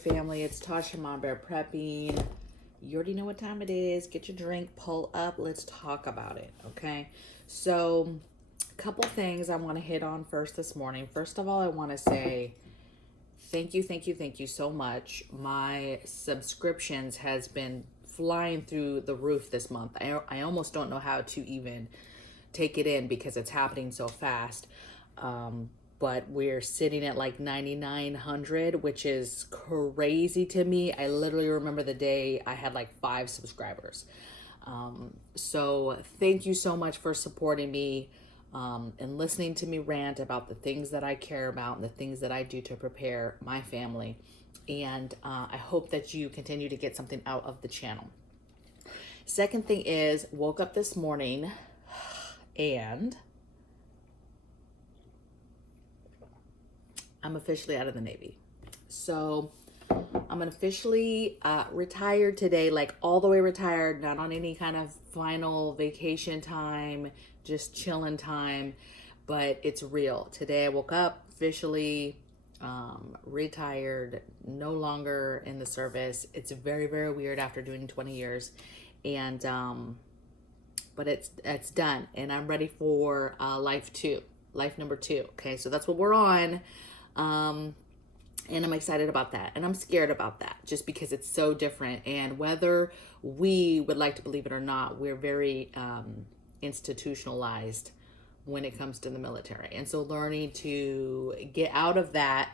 family, it's Tasha Mom Bear Prepping. You already know what time it is. Get your drink, pull up, let's talk about it, okay? So, a couple things I want to hit on first this morning. First of all, I want to say thank you so much. My subscriptions has been flying through the roof this month. I almost don't know how to even take it in because it's happening so fast. But we're sitting at like 9,900, which is crazy to me. I literally remember the day I had like 5 subscribers. So thank you so much for supporting me and listening to me rant about the things that I care about and the things that I do to prepare my family. And I hope that you continue to get something out of the channel. Second thing is, woke up this morning and I'm officially out of the Navy. So I'm officially retired today, like all the way retired, not on any kind of final vacation time, just chilling time, but it's real. Today I woke up officially retired, no longer in the service. It's very, very weird after doing 20 years. And, but it's done and I'm ready for life number 2. Okay. So that's what we're on. And I'm excited about that. And I'm scared about that just because it's so different. And whether we would like to believe it or not, we're very institutionalized when it comes to the military. And so learning to get out of that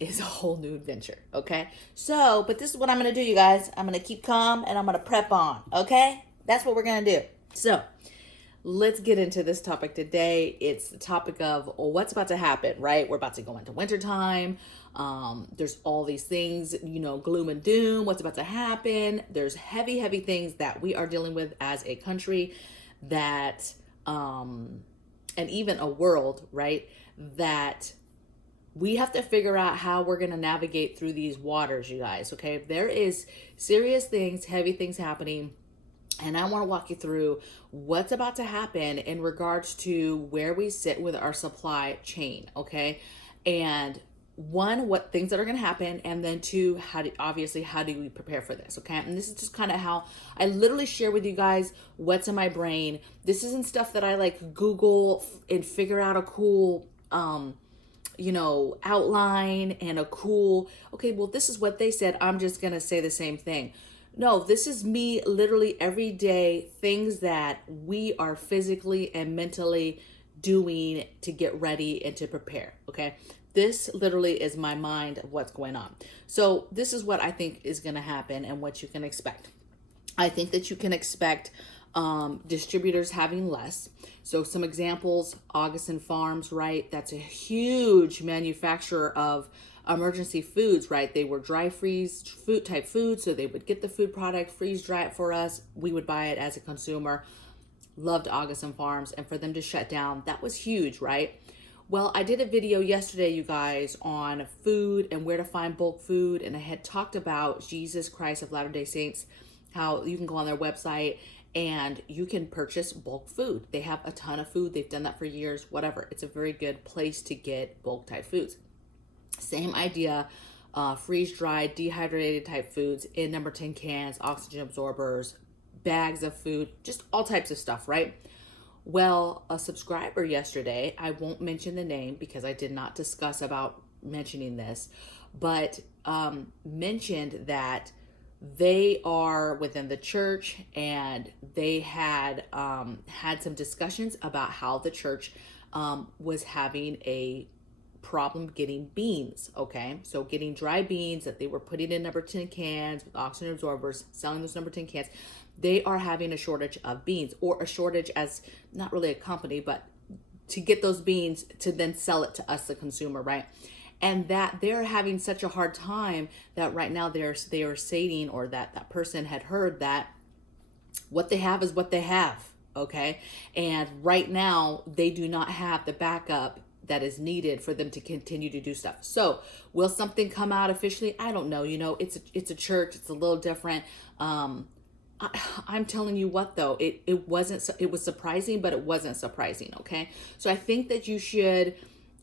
is a whole new adventure. Okay. So, but this is what I'm going to do, you guys. I'm going to keep calm and I'm going to prep on. Okay. That's what we're going to do. So, let's get into this topic today. It's the topic of what's about to happen, right? We're about to go into wintertime. There's all these things, gloom and doom, what's about to happen. There's heavy, heavy things that we are dealing with as a country that, and even a world, right? That we have to figure out how we're going to navigate through these waters, you guys, okay? There is serious things, heavy things happening. And I want to walk you through what's about to happen in regards to where we sit with our supply chain, okay? And 1, what things that are going to happen, and then 2, how do we prepare for this, okay? And this is just kind of how I literally share with you guys what's in my brain. This isn't stuff that I like Google and figure out a cool outline and a cool, okay, well, this is what they said, I'm just going to say the same thing. No, this is me literally every day, things that we are physically and mentally doing to get ready and to prepare, okay? This literally is my mind of what's going on. So this is what I think is going to happen and what you can expect. I think that you can expect distributors having less. So some examples, Augustin Farms, right? That's a huge manufacturer of emergency foods, right? They were dry freeze food type food. So they would get the food product, freeze dry it for us. We would buy it as a consumer. Loved Augustin Farms. And for them to shut down, that was huge, right? Well, I did a video yesterday, you guys, on food and where to find bulk food. And I had talked about Jesus Christ of Latter-day Saints, how you can go on their website and you can purchase bulk food. They have a ton of food. They've done that for years, whatever. It's a very good place to get bulk type foods. Same idea, freeze-dried, dehydrated type foods in number 10 cans, oxygen absorbers, bags of food, just all types of stuff, right? Well, a subscriber yesterday, I won't mention the name because I did not discuss about mentioning this, but mentioned that they are within the church and they had had some discussions about how the church was having a problem getting beans, okay? So getting dry beans that they were putting in number 10 cans with oxygen absorbers, selling those number 10 cans. They are having a shortage of beans, or a shortage as not really a company, but to get those beans to then sell it to us, the consumer, right? And that they're having such a hard time that right now they are saying, or that person had heard that what they have is what they have, okay? And right now they do not have the backup that is needed for them to continue to do stuff. So will something come out officially? I don't know. It's a church. It's a little different. I'm telling you what, though, it was surprising, but it wasn't surprising. Okay. So I think that you should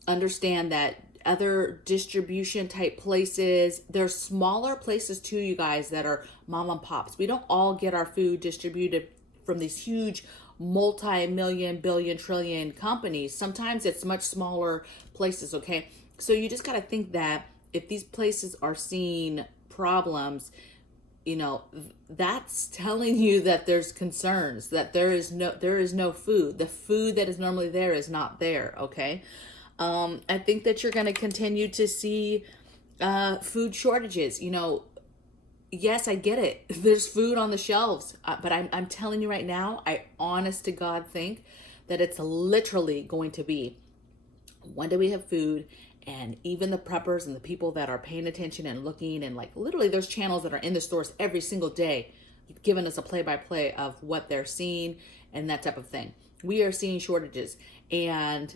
understand that other distribution type places. There's smaller places too, you guys, that are mom and pops. We don't all get our food distributed from these huge multi-million, billion, trillion companies. Sometimes it's much smaller places, okay? So you just got to think that if these places are seeing problems, that's telling you that there's concerns, that there is no food. The food that is normally there is not there, okay? I think that you're going to continue to see food shortages. Yes, I get it. There's food on the shelves, but I'm telling you right now, I honest to God think that it's literally going to be, when do we have food? And even the preppers and the people that are paying attention and looking, and like literally there's channels that are in the stores every single day giving us a play-by-play of what they're seeing and that type of thing. We are seeing shortages, and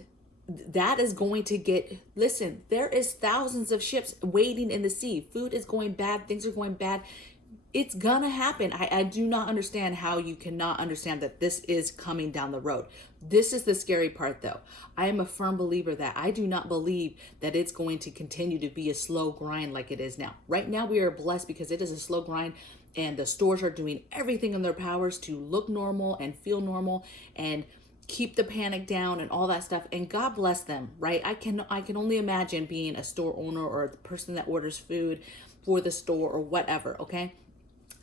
that is going to listen, there is thousands of ships waiting in the sea. Food is going bad. Things are going bad. It's gonna happen. I do not understand how you cannot understand that this is coming down the road. This is the scary part though. I am a firm believer that I do not believe that it's going to continue to be a slow grind like it is now. Right now we are blessed because it is a slow grind, and the stores are doing everything in their powers to look normal and feel normal and keep the panic down and all that stuff. And God bless them, right? I can only imagine being a store owner or the person that orders food for the store or whatever, okay?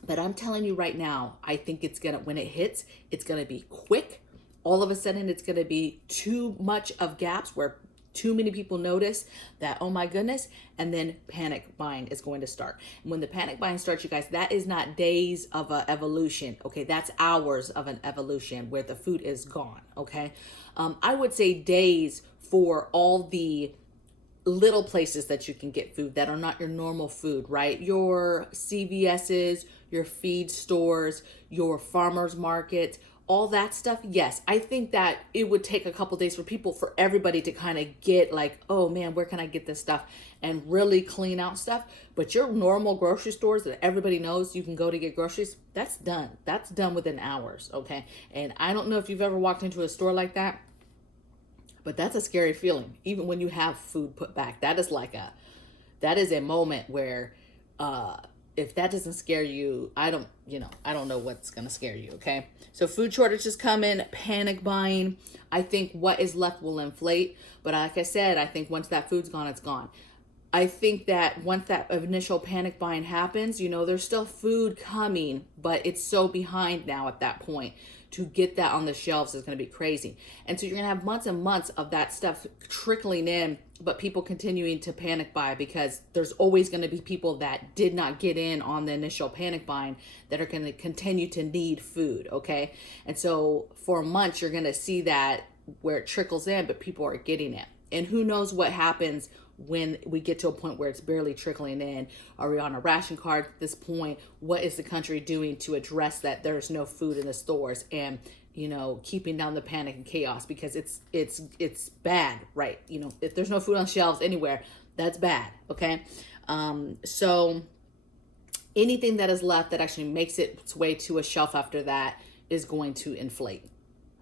But I'm telling you right now, I think when it hits, it's gonna be quick. All of a sudden, it's gonna be too much of gaps where too many people notice that, oh my goodness, and then panic buying is going to start. And when the panic buying starts, you guys, that is not days of an evolution, okay? That's hours of an evolution where the food is gone, okay? I would say days for all the little places that you can get food that are not your normal food, right? Your CVS's, your feed stores, your farmers markets, all that stuff. Yes, I think that it would take a couple days for everybody to kind of get like, oh man, where can I get this stuff, and really clean out stuff. But your normal grocery stores that everybody knows you can go to get groceries, that's done. That's done within hours, okay? And I don't know if you've ever walked into a store like that, but that's a scary feeling. Even when you have food put back, that is a moment where, if that doesn't scare you, I don't know what's going to scare you. Okay. So food shortages come in, panic buying. I think what is left will inflate. But like I said, I think once that food's gone, it's gone. I think that once that initial panic buying happens, there's still food coming, but it's so behind now at that point. To get that on the shelves is going to be crazy. And so you're going to have months and months of that stuff trickling in, but people continuing to panic buy, because there's always going to be people that did not get in on the initial panic buying that are going to continue to need food, okay? And so for months, you're going to see that where it trickles in, but people are getting it. And who knows what happens when we get to a point where it's barely trickling in. Are we on a ration card at this point? What is the country doing to address that there's no food in the stores, and keeping down the panic and chaos, because it's bad, right? If there's no food on shelves anywhere, that's bad, okay? So anything that is left that actually makes its way to a shelf after that is going to inflate.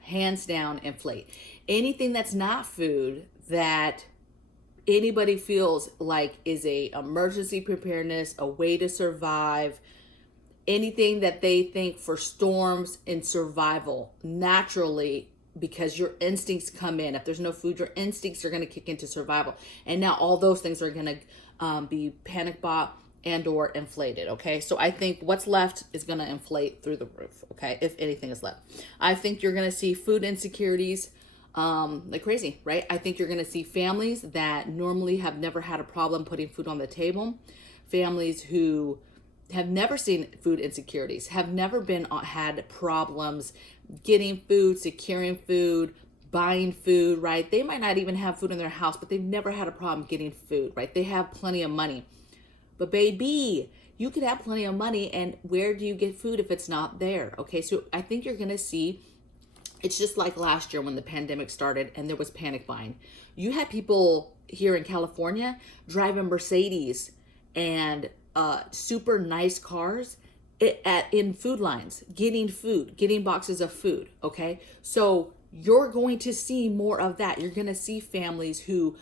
Hands down, inflate. Anything that's not food that anybody feels like is a emergency preparedness, a way to survive, anything that they think for storms and survival naturally, because your instincts come in. If there's no food, your instincts are going to kick into survival. And now all those things are going to be panic bought and or inflated, okay? So I think what's left is going to inflate through the roof, okay? If anything is left. I think you're going to see food insecurities like crazy, right? I think you're going to see families that normally have never had a problem putting food on the table, families who have never seen food insecurities, have never had problems getting food, securing food, buying food, right? They might not even have food in their house, but they've never had a problem getting food, right? They have plenty of money. But baby, you could have plenty of money, and where do you get food if it's not there? Okay, so I think you're going to see, it's just like last year when the pandemic started and there was panic buying. You had people here in California driving Mercedes and super nice cars in food lines, getting food, getting boxes of food, okay? So you're going to see more of that. You're going to see families who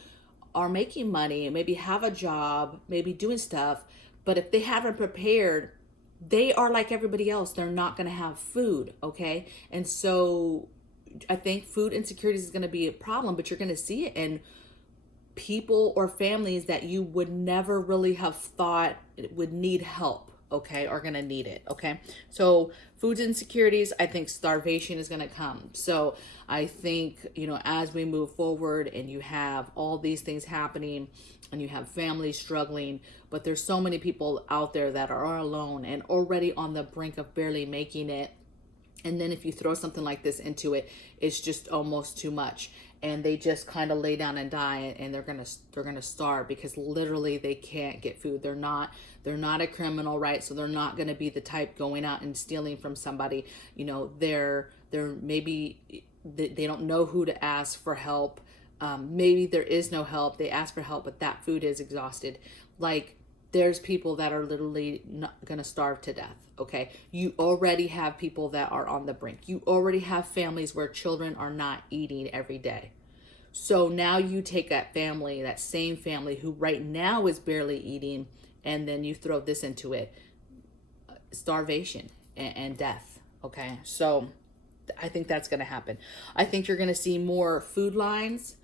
are making money and maybe have a job, maybe doing stuff, but if they haven't prepared, they are like everybody else. They're not going to have food, okay? And so I think food insecurities is going to be a problem, but you're going to see it in people or families that you would never really have thought would need help, okay, are going to need it, okay? So food insecurities, I think starvation is going to come. So I think, you know, as we move forward and you have all these things happening and you have families struggling, but there's so many people out there that are alone and already on the brink of barely making it. And then if you throw something like this into it, it's just almost too much. And they just kind of lay down and die, and they're gonna starve because literally they can't get food. They're not a criminal, right? So they're not gonna be the type going out and stealing from somebody. You know, they're maybe they don't know who to ask for help. Maybe there is no help. They ask for help, but that food is exhausted. Like, there's people that are literally not gonna starve to death, okay? You already have people that are on the brink. You already have families where children are not eating every day. So now you take that family, that same family who right now is barely eating, and then you throw this into it, starvation and death, okay? So I think that's gonna happen. I think you're gonna see more food lines.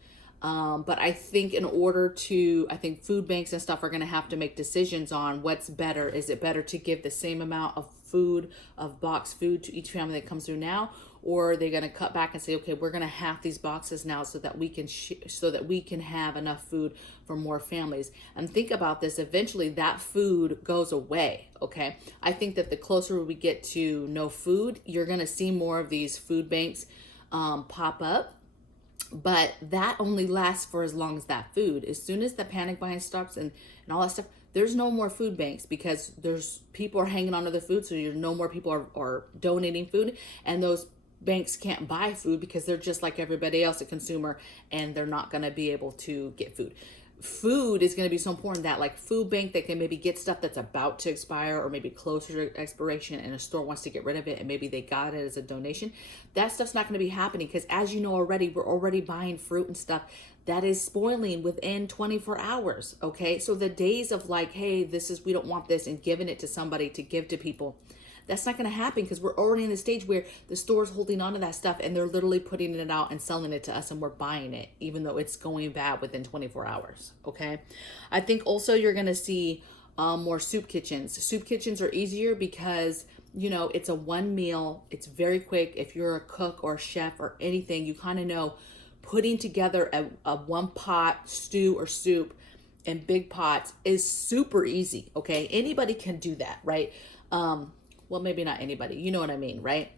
But I think I think food banks and stuff are going to have to make decisions on what's better. Is it better to give the same amount of food, of box food to each family that comes through now? Or are they going to cut back and say, okay, we're going to have these boxes now so that we can have enough food for more families. And think about this, eventually that food goes away, okay? I think that the closer we get to no food, you're going to see more of these food banks pop up. But that only lasts for as long as that food. As soon as the panic buying stops and all that stuff, there's no more food banks because there's people are hanging on to the food. So there's no more people are donating food, and those banks can't buy food because they're just like everybody else, a consumer, and they're not going to be able to get food. Food is going to be so important that like food bank that can maybe get stuff that's about to expire or maybe closer to expiration and a store wants to get rid of it and maybe they got it as a donation. That stuff's not going to be happening because, as you know already, we're already buying fruit and stuff that is spoiling within 24 hours. Okay. So the days of like, hey, we don't want this, and giving it to somebody to give to people, that's not going to happen because we're already in the stage where the store's holding on to that stuff and they're literally putting it out and selling it to us, and we're buying it even though it's going bad within 24 hours. Okay. I think also you're going to see more soup kitchens. Soup kitchens are easier because, you know, it's a one meal. It's very quick. If you're a cook or a chef or anything, you kind of know putting together a one pot stew or soup in big pots is super easy. Okay. Anybody can do that, right? Well, maybe not anybody, you know what I mean, right?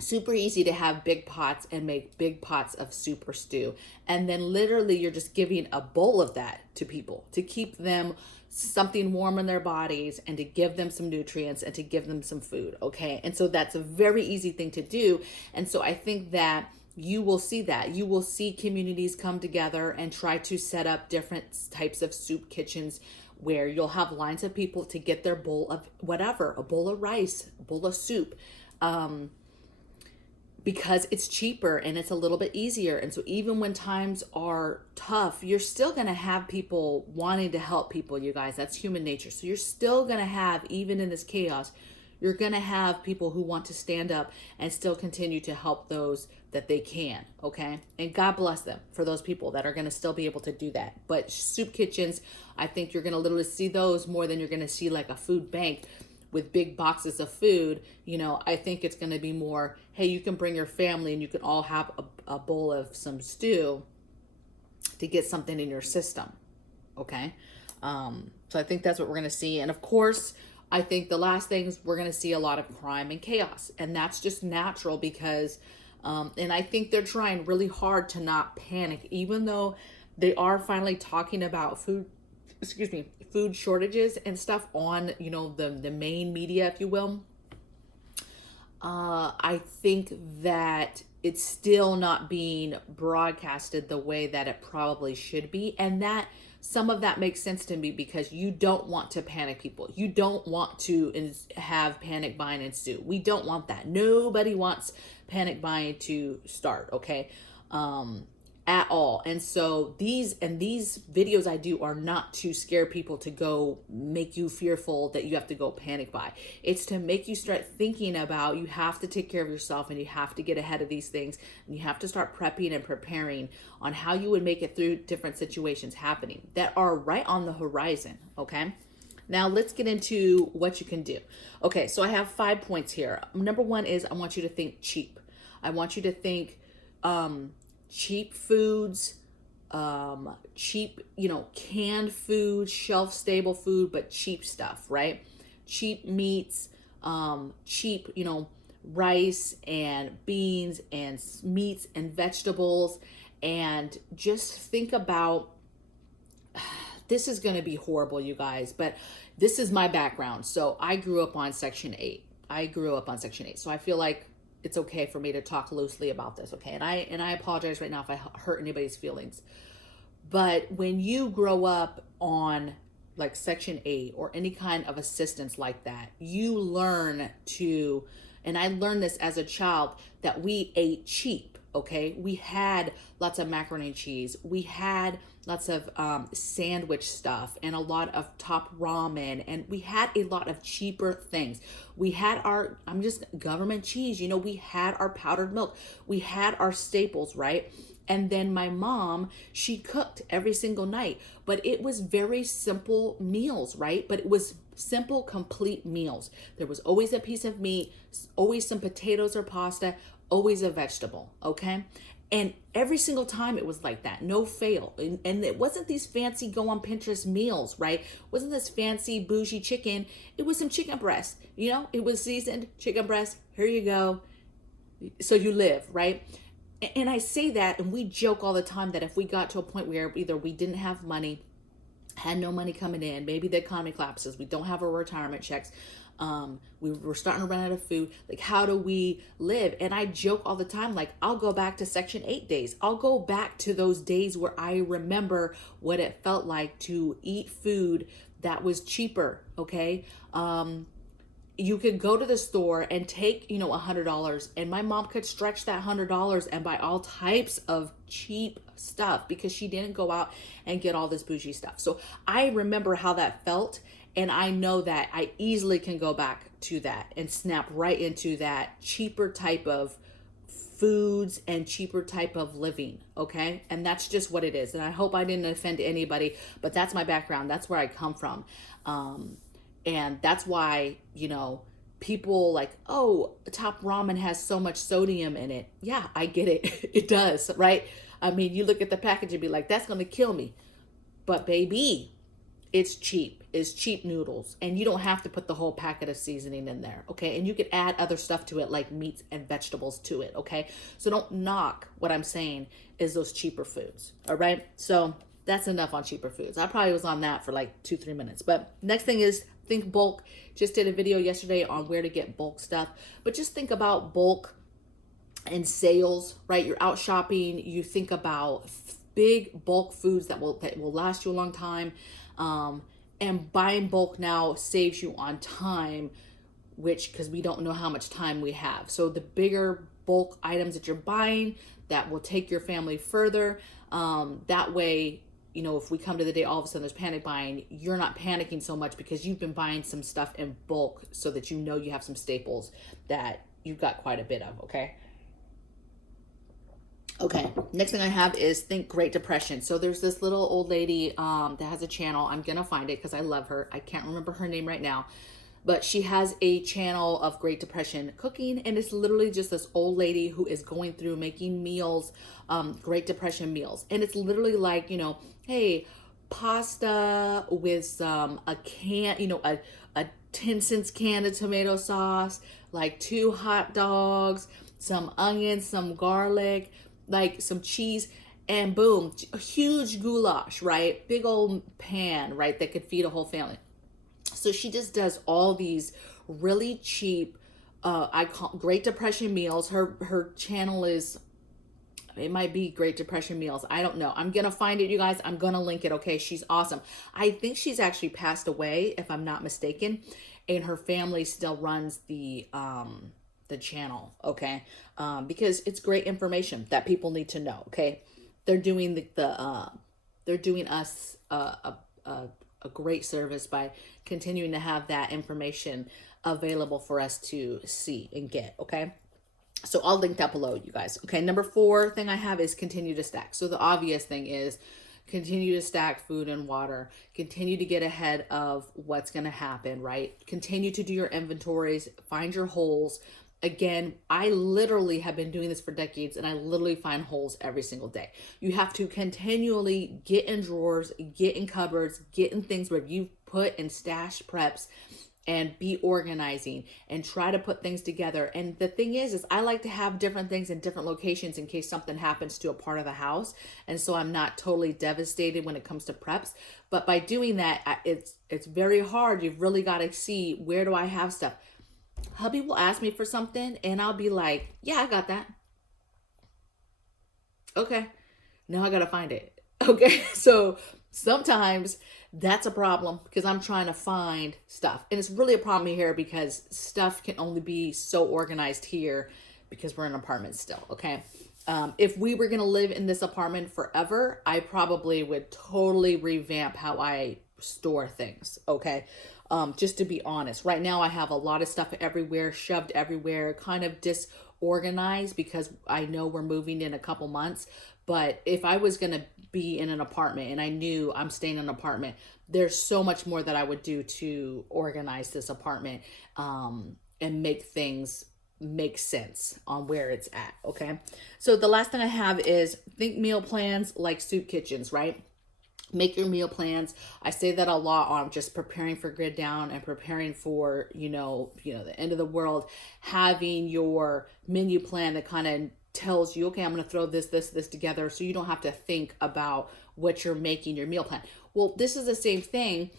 Super easy to have big pots and make big pots of soup or stew. And then literally you're just giving a bowl of that to people to keep them something warm in their bodies and to give them some nutrients and to give them some food, okay? And so that's a very easy thing to do. And so I think that you will see that. You will see communities come together and try to set up different types of soup kitchens where you'll have lines of people to get their bowl of whatever, a bowl of rice, a bowl of soup, because it's cheaper and it's a little bit easier. And so even when times are tough, you're still going to have people wanting to help people, you guys. That's human nature. So you're still going to have, even in this chaos, you're going to have people who want to stand up and still continue to help those that they can, okay? And God bless them for those people that are going to still be able to do that. But soup kitchens, I think you're going to literally see those more than you're going to see like a food bank with big boxes of food. You know, I think it's going to be more, hey, you can bring your family and you can all have a bowl of some stew to get something in your system, okay? So I think that's what we're going to see. And of course, I think the last things, we're going to see a lot of crime and chaos, and that's just natural because, and I think they're trying really hard to not panic, even though they are finally talking about food shortages and stuff on, you know, the main media, if you will. I think that it's still not being broadcasted the way that it probably should be, and that some of that makes sense to me because you don't want to panic people. You don't want to have panic buying ensue. We don't want that. Nobody wants panic buying to start, okay? at all. And so these videos I do are not to scare people to go make you fearful that you have to go panic buy. It's to make you start thinking about, you have to take care of yourself and you have to get ahead of these things, and you have to start prepping and preparing on how you would make it through different situations happening that are right on the horizon. Okay, now let's get into what you can do. Okay, so I have 5 points here. Number one is I want you to think cheap. I want you to think cheap foods, cheap, canned food, shelf stable food, but cheap stuff, right? Cheap meats, cheap, rice and beans and meats and vegetables. And just think about, this is going to be horrible, you guys, but this is my background. So I grew up on Section 8. So I feel like it's okay for me to talk loosely about this, okay? And I apologize right now if I hurt anybody's feelings. But when you grow up on like Section 8 or any kind of assistance like that, you learn to, and I learned this as a child, that we ate cheap, okay? We had lots of macaroni and cheese. We had lots of sandwich stuff and a lot of top ramen, and we had a lot of cheaper things. We had our, government cheese, we had our powdered milk. We had our staples, right? And then my mom, she cooked every single night, but it was very simple meals, right? But it was simple, complete meals. There was always a piece of meat, always some potatoes or pasta, always a vegetable, okay? And every single time it was like that, no fail. And it wasn't these fancy go on Pinterest meals, right? It wasn't this fancy bougie chicken. It was some chicken breast, it was seasoned chicken breast. Here you go. So you live, right? And I say that, and we joke all the time that if we got to a point where either we didn't have money, had no money coming in, maybe the economy collapses, we don't have our retirement checks, we were starting to run out of food, like how do we live? And I joke all the time, like I'll go back to Section 8 days. I'll go back to those days where I remember what it felt like to eat food that was cheaper, okay? You could go to the store and take, $100, and my mom could stretch that $100 and buy all types of cheap stuff because she didn't go out and get all this bougie stuff. So I remember how that felt, and I know that I easily can go back to that and snap right into that cheaper type of foods and cheaper type of living, okay? And that's just what it is. And I hope I didn't offend anybody, but that's my background. That's where I come from. And that's why, people like, oh, top ramen has so much sodium in it. Yeah, I get it. It does, right? I mean, you look at the package and be like, that's going to kill me. But baby, it's cheap. It's cheap noodles. And you don't have to put the whole packet of seasoning in there, okay? And you could add other stuff to it like meats and vegetables to it, okay? So don't knock what I'm saying is those cheaper foods, all right? So that's enough on cheaper foods. I probably was on that for like 2-3 minutes. But next thing is think bulk. Just did a video yesterday on where to get bulk stuff. But just think about bulk and sales, right? You're out shopping. You think about big bulk foods that will last you a long time. And buying bulk now saves you on time, because we don't know how much time we have. So the bigger bulk items that you're buying that will take your family further, that way, if we come to the day all of a sudden there's panic buying, you're not panicking so much because you've been buying some stuff in bulk so that you have some staples that you've got quite a bit of, okay? Okay, next thing I have is think Great Depression. So there's this little old lady that has a channel. I'm going to find it because I love her. I can't remember her name right now. But she has a channel of Great Depression cooking, and it's literally just this old lady who is going through making meals, Great Depression meals. And it's literally like, hey, pasta with some, a 10 cents can of tomato sauce, like 2 hot dogs, some onions, some garlic, like some cheese, and boom, a huge goulash, right? Big old pan, right? That could feed a whole family. So she just does all these really cheap, I call Great Depression meals. Her channel is, it might be Great Depression meals. I don't know. I'm going to find it, you guys. I'm going to link it. Okay. She's awesome. I think she's actually passed away, if I'm not mistaken, and her family still runs the channel. Okay. Because it's great information that people need to know. Okay. they're doing they're doing us a great service by continuing to have that information available for us to see and get. Okay. So I'll link that below, you guys. Okay. Number 4 thing I have is continue to stack. So the obvious thing is continue to stack food and water, continue to get ahead of what's going to happen, right? Continue to do your inventories, find your holes. Again, I literally have been doing this for decades, and I literally find holes every single day. You have to continually get in drawers, get in cupboards, get in things where you put and stash preps, and be organizing and try to put things together. And the thing is I like to have different things in different locations in case something happens to a part of the house. And so I'm not totally devastated when it comes to preps. But by doing that, it's very hard. You've really got to see, where do I have stuff? Hubby will ask me for something and I'll be like, yeah, I got that. Okay. Now I got to find it. Okay. So sometimes that's a problem because I'm trying to find stuff. And it's really a problem here because stuff can only be so organized here because we're in an apartment still. Okay. If we were going to live in this apartment forever, I probably would totally revamp how I store things. Okay. Just to be honest, right now I have a lot of stuff everywhere, shoved everywhere, kind of disorganized because I know we're moving in a couple months. But if I was going to be in an apartment and I knew I'm staying in an apartment, there's so much more that I would do to organize this apartment, and make things make sense on where it's at. Okay. So the last thing I have is think meal plans like soup kitchens, right? Make your meal plans. I say that a lot on just preparing for grid down and preparing for, the end of the world, having your menu plan that kind of tells you, okay, I'm going to throw this together. So you don't have to think about what you're making your meal plan. Well, this is the same thing,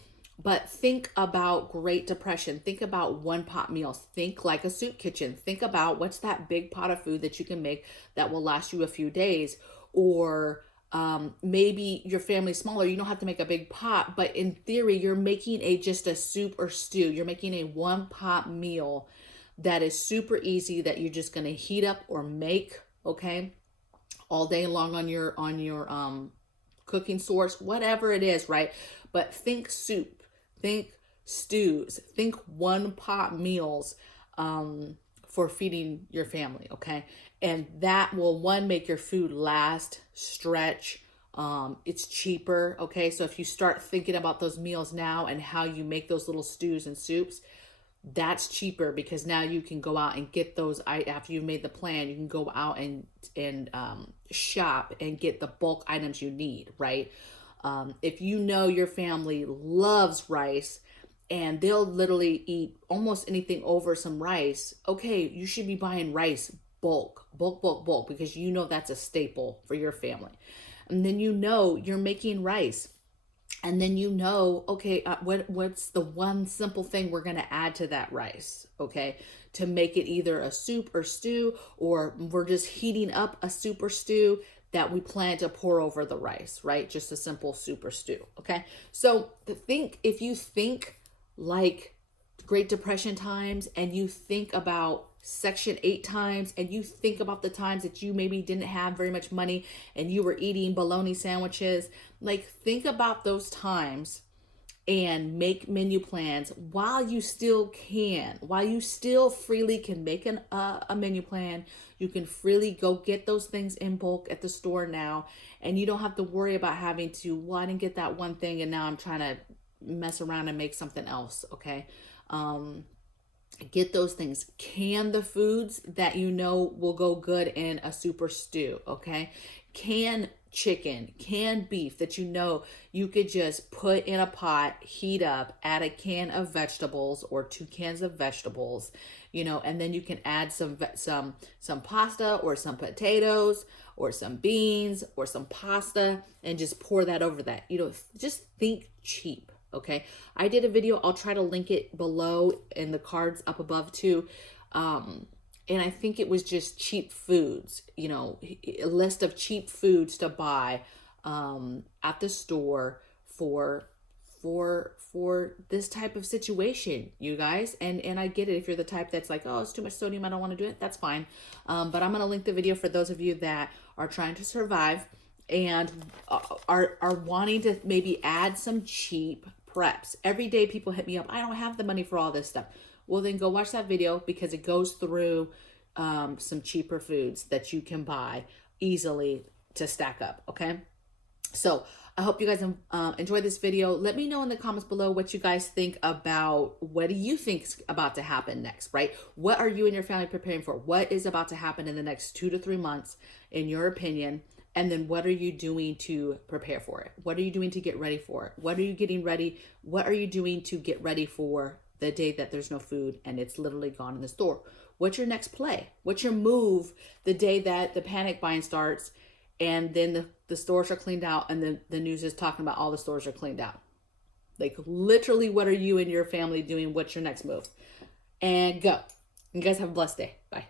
but think about Great Depression. Think about one pot meals. Think like a soup kitchen. Think about what's that big pot of food that you can make that will last you a few days. Or maybe your family's smaller. You don't have to make a big pot, but in theory, you're making just a soup or stew. You're making a one pot meal that is super easy that you're just going to heat up or make, okay, all day long on your cooking source, whatever it is, right? But think soup, think stews, think one pot meals for feeding your family, okay? And that will, one, make your food last, stretch. It's cheaper, okay? So if you start thinking about those meals now and how you make those little stews and soups, that's cheaper because now you can go out and get those. After you've made the plan, you can go out and shop and get the bulk items you need, right? If you know your family loves rice and they'll literally eat almost anything over some rice, okay, you should be buying rice bulk, because you know that's a staple for your family. And then you're making rice. And then okay, what's the one simple thing we're going to add to that rice, okay, to make it either a soup or stew, or we're just heating up a soup or stew that we plan to pour over the rice, right? Just a simple soup or stew, okay? So if you think like Great Depression times and you think about Section 8 times and you think about the times that you maybe didn't have very much money and you were eating bologna sandwiches, like think about those times and make menu plans while you still freely can make a menu plan. You can freely go get those things in bulk at the store now, and you don't have to worry about having to, well, I didn't get that one thing and now I'm trying to mess around and make something else, okay? Get those things. Can the foods that will go good in a soup or stew, okay? Can chicken, canned beef that you could just put in a pot, heat up, add a can of vegetables or 2 cans of vegetables, and then you can add some pasta or some potatoes or some beans or some pasta and just pour that over that. Just think cheap. Okay. I did a video. I'll try to link it below in the cards up above too. And I think it was just cheap foods, a list of cheap foods to buy, at the store for this type of situation, you guys. And I get it. If you're the type that's like, oh, it's too much sodium, I don't want to do it. That's fine. But I'm going to link the video for those of you that are trying to survive. and are wanting to maybe add some cheap preps. Every day people hit me up, I don't have the money for all this stuff. Well, then go watch that video, because it goes through some cheaper foods that you can buy easily to stack up. Okay, so I hope you guys enjoyed this video. Let me know in the comments below what you guys think about, what do you think is about to happen next, right? What are you and your family preparing for? What is about to happen in the next 2 to 3 months, in your opinion? And then what are you doing to prepare for it? What are you doing to get ready for it? What are you getting ready? What are you doing to get ready for the day that there's no food and it's literally gone in the store? What's your next play? What's your move the day that the panic buying starts, and then the stores are cleaned out, and then the news is talking about all the stores are cleaned out? Like, literally, what are you and your family doing? What's your next move? And go. You guys have a blessed day. Bye.